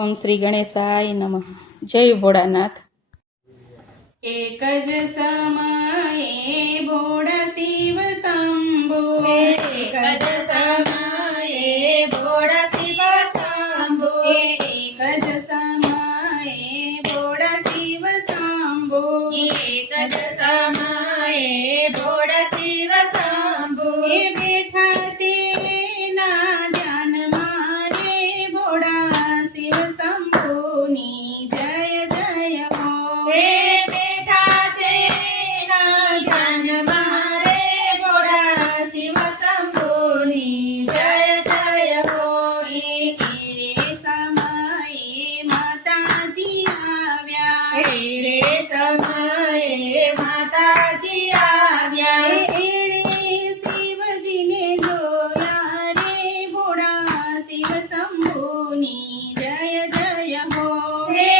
ઓમ શ્રી ગણેશાય નમઃ. જય ભોળાનાથ. એક જ સમયે ભોળા શિવ શંભો, એક જ સમયે ભોળા શિવ શંભો, એક જ સમયે ભોળા શિવ શંભો, એક જ સમયે ભોળા શિવ શંભો. એ બેઠા છે ના ધ્યાનમાં રે ભોળા શિવ શંભોની જય જય હો. હે બેઠા છે ના ધ્યાનમાં રે ભોળા શિવ શંભોની જય જય હો. એ રે સમયે માતાજી આવ્યા, હે રે સમયે માતાજી આવ્યા. એણે શિવજીને જોયા રે ભોળા શિવ શંભુની જય જય હો. હે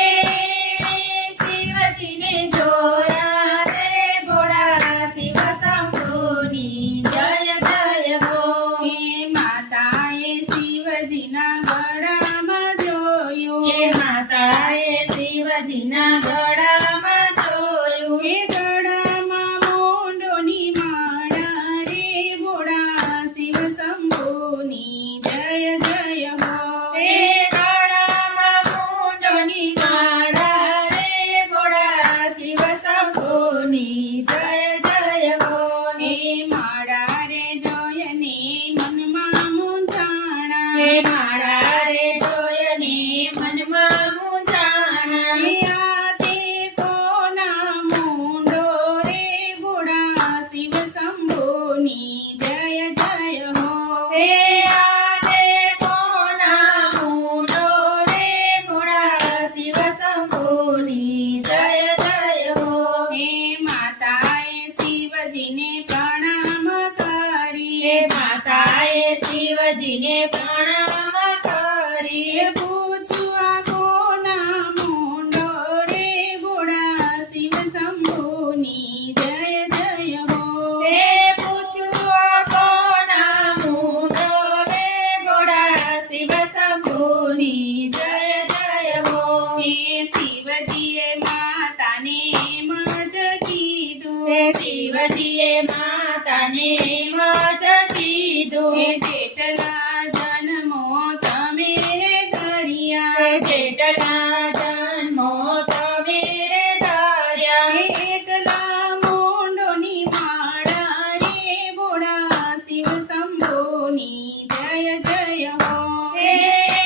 શિવજીને જોયા રે ભોળા શિવ શંભુની જય જય હો. એ માતાએ શિવજીના ગળામાં જોયું, એ માતાએ શિવજીના ગળામાં જોયું. એ ગળામાં મોંડોની માળા રે ભોળા શિવ શંભુની જય જય હો. હે ગળામાં મૂંડની માળા રે ભોળા શિવ શંભુની જય જય હો. એ માળા રે જોયને મનમાં મૂંઝાણા, હે માળા રે જોયને મનમાં મૂંઝાણા. એ આ તે કોના મૂંડો રે ભોળા શિવ શંભુની જય જય હો. હે આજે કોના મૂંડો રે ભોળા શિવ શંભુની જય જય હો. હે માતાએ શિવજીને પ્રણામ કરી, હે માતાએ શિવજીને પ્રણામ કરી. એ પૂછ્યું આ કોના મૂંડો રે ભોળા શિવ શંભુની જય જય હો. હે પૂછ્યું આ કોના મૂંડો રે ભોળા શિવ શંભુની જય જય હો. હે શિવજીએ માતાને એમ જ કીધું, હે શિવજીએ માતાને એમ જ કીધું. હે જેટલા જન્મો તમે કર્યા, હે જેટલા જન્મો તમે રે ધર્યા. હે એકલા મૂંડોની માળા રે ભોળા શિવ શંભુની જય જય હો. હે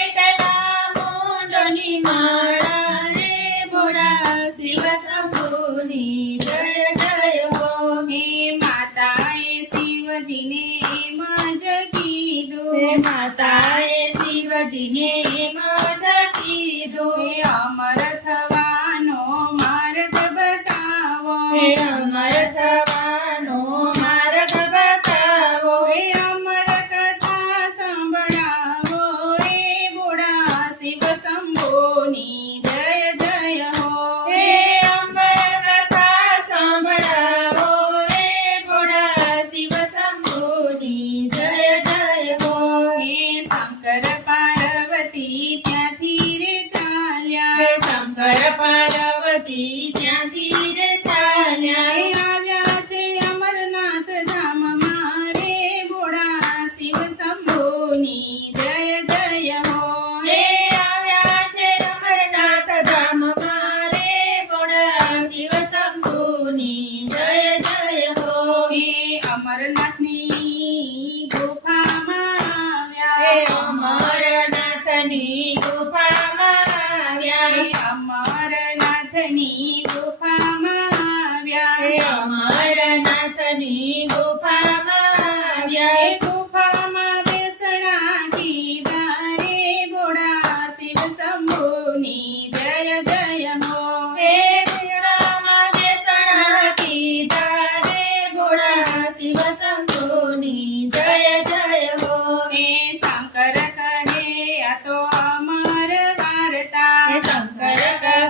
એટલા મૂંડની માળા રે ભોળા શિવ શંભુની જય જય હો. હે માતાએ શિવજીને એમ જ કીધું, હે માતાએ શિવજીને એમ જ કીધું. હે અમર થવાનો માર્ગ બતાવો, હે અમર થવાનો માર્ગ બતાવો. હે અમર કથા સંભળાવો રે ભોળા શિવ શંભુની જય જય હો. હે અમર કથા સંભળાવો રે ભોળા શિવ શંભુની જય જય હો. હે શંકર પાર્વતી ત્યાંથી રે ચાલ્યા, હે શંકર પાર્વતી ત્યાંથી રે ચાલ્યા. હે આવ્યા છે અમરનાથ ધામમાં રે ભોળા શિવ શંભુની જય જય હો. હે આવ્યા છે અમરનાથ ધામમાં રે ભોળા શિવ શંભુની જય જય હો. હે અમરનાથની ગુફામાં હે આવ્યા, અમરનાથની ગુફામાં આવ્યા. હે અમરનાથની ગુફામાં આવ્યા, હે અમરનાથની ગુફામાં આવ્યા. હે ગુફામાં બેસણા કીધા રે ભોળા શિવ શંભુની જય જય હો. હે પીળામાં બેસણા કીધા રે ભોળા શિવ શંભુની જય જય હો. હે શંકર કહે આ તો અમર વાર્તા, હે શંકર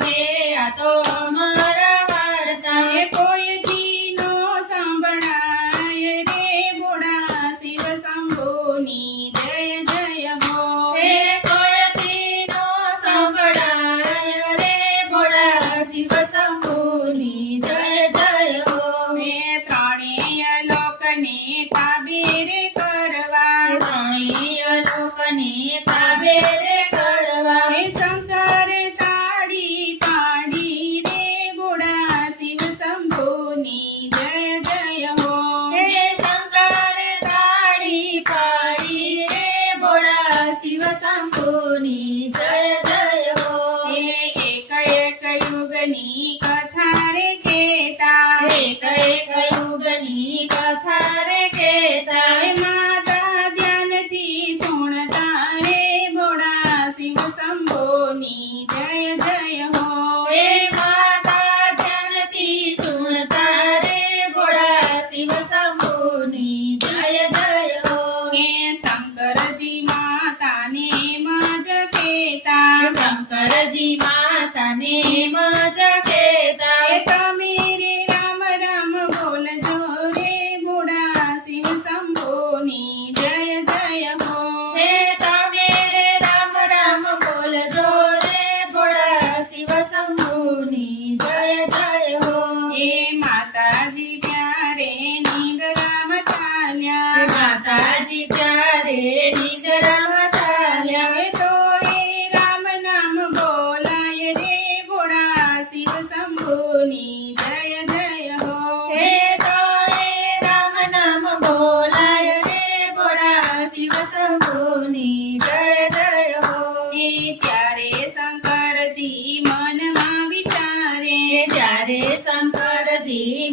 કહે આ તો અમર વાર્તા. હે કોઈથી નો સંભળાય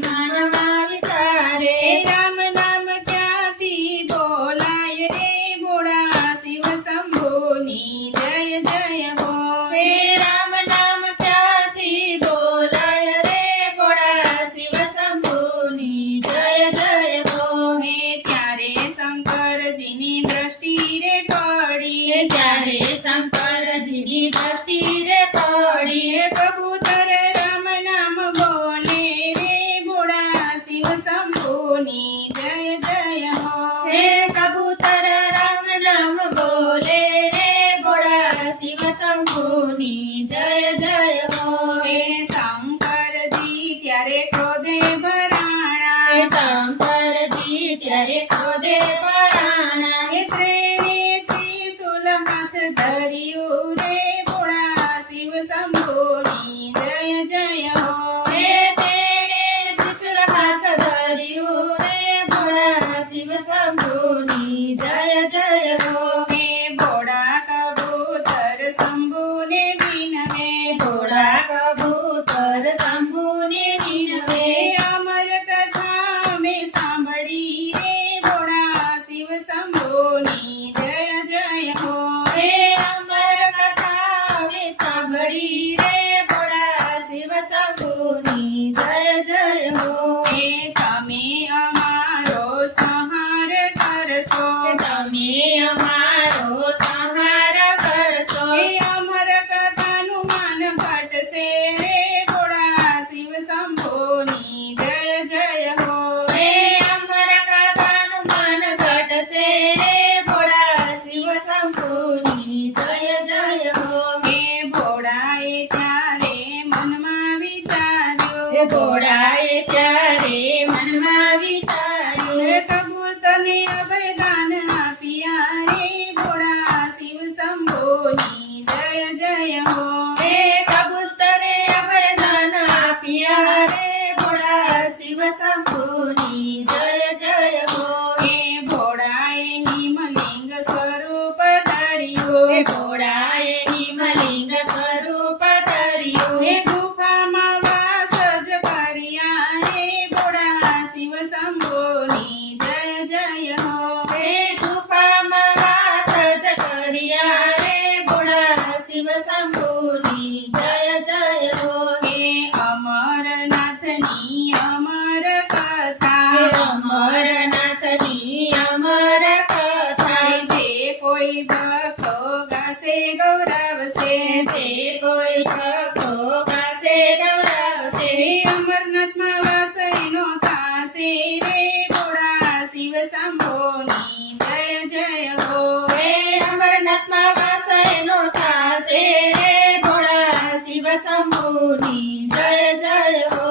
મનમાં વિચારે હે રામ નામ ક્યાંથી બોલાય રે ભોળા શિવ શંભુની જય જય હો હે રામ નામ ક્યાંથી બોલાય રે ભોળા શિવ શંભુની જય જય હો હે ત્યારે શંકરજીની દ્રષ્ટિ રે પડી ત્યારે શંકરજીની દ્રષ્ટિ રે પડી હે કબૂતર રામ નામ બોલે રે ભોળા શિવ શંભુની જય જય હો હે કબૂતર રામ નામ બોલે રે ભોળા શિવ શંભુની જય જય હો હે શંકરજી ત્યારે ક્રોધે હે ભરાણા શંકરજી ત્યારે ક્રોધે પરાણા હે ત્રણે ત્રિશૂલ હાથ ધર્યું રે ભોળા શિવ શંભુની જય જય હો હે તેણે ત્રિશૂલ હાથ ધર્યું રે ભોળા શિવ શંભુની જય જય હો હે ભોળા કબૂતર શંભુને વિનવે ભોળા કબૂતર શંભુને વિનવે હે અમર કથા મેં સાંભળી રે ભોળા શિવ શંભુની જય જય હો હે અમર કથા મે સાંભળી રે ભોળા શિવ શંભુની જય જય હો હે તમે અમારો સંહાર કરશો તમે અમારો સંહાર કરશો હે અમર કથાનું માન ઘટશે રે ભોળા શિવ શંભુની જય જય હો હે અમર કથાનું મન ઘટશે રે ભોળા શિવ શંભુની જય જય હો હે ભોળાએ ત્યારે મનમાં વિચાર્યો હે ભોળાએ ત્યારે મનમાં વિચાર્યું હે કબૂતરને અભયદાન આપ્યા રે ભોળા શિવ શંભુની જય જય હો હે કબૂતરે વરદાન આપ્યા રે ભોળા શિવ શંભુની જય જય હો હે ભોળાએ નિમલિંગ સ્વરૂપ હે ધર્યું ભોળાએ નિમલિંગ સ્વરૂપ ધર્યું હે ગુફામાં વાસ જ કર્યા રે ભોળા શિવ શંભુની જય જય હો હે ગુફામાં વાસ જ કર્યા રે ભોળા શિવ શંભુની જય જય હો હે અમરનાથની અમર હે કથા અમરનાથની અમર કથા જે કોઈ ભક્તો ગાશે ગૌરવશે તે કોઈ ભક્તો ગાશે ગૌરવશે હે અમરનાથમાં વાસ એનો થાશે રે ભોળા શિવ શંભુની જય જય હો હે અમરનાથમાં વાસ એનો થાશે રે ભોળા શિવ શંભુની જય જય હો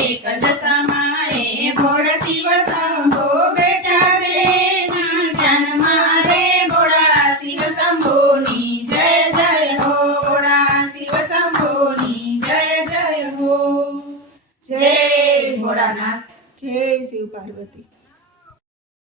એક જ સમયે ભોળા શિવ શંભુ બેઠા છે એના ધ્યાનમાં રે ભોળા શિવ શંભુની જય જય હો ભોળા શિવ શંભુની જય જય હો જય ભોળાનાથ જય શિવ પાર્વતી.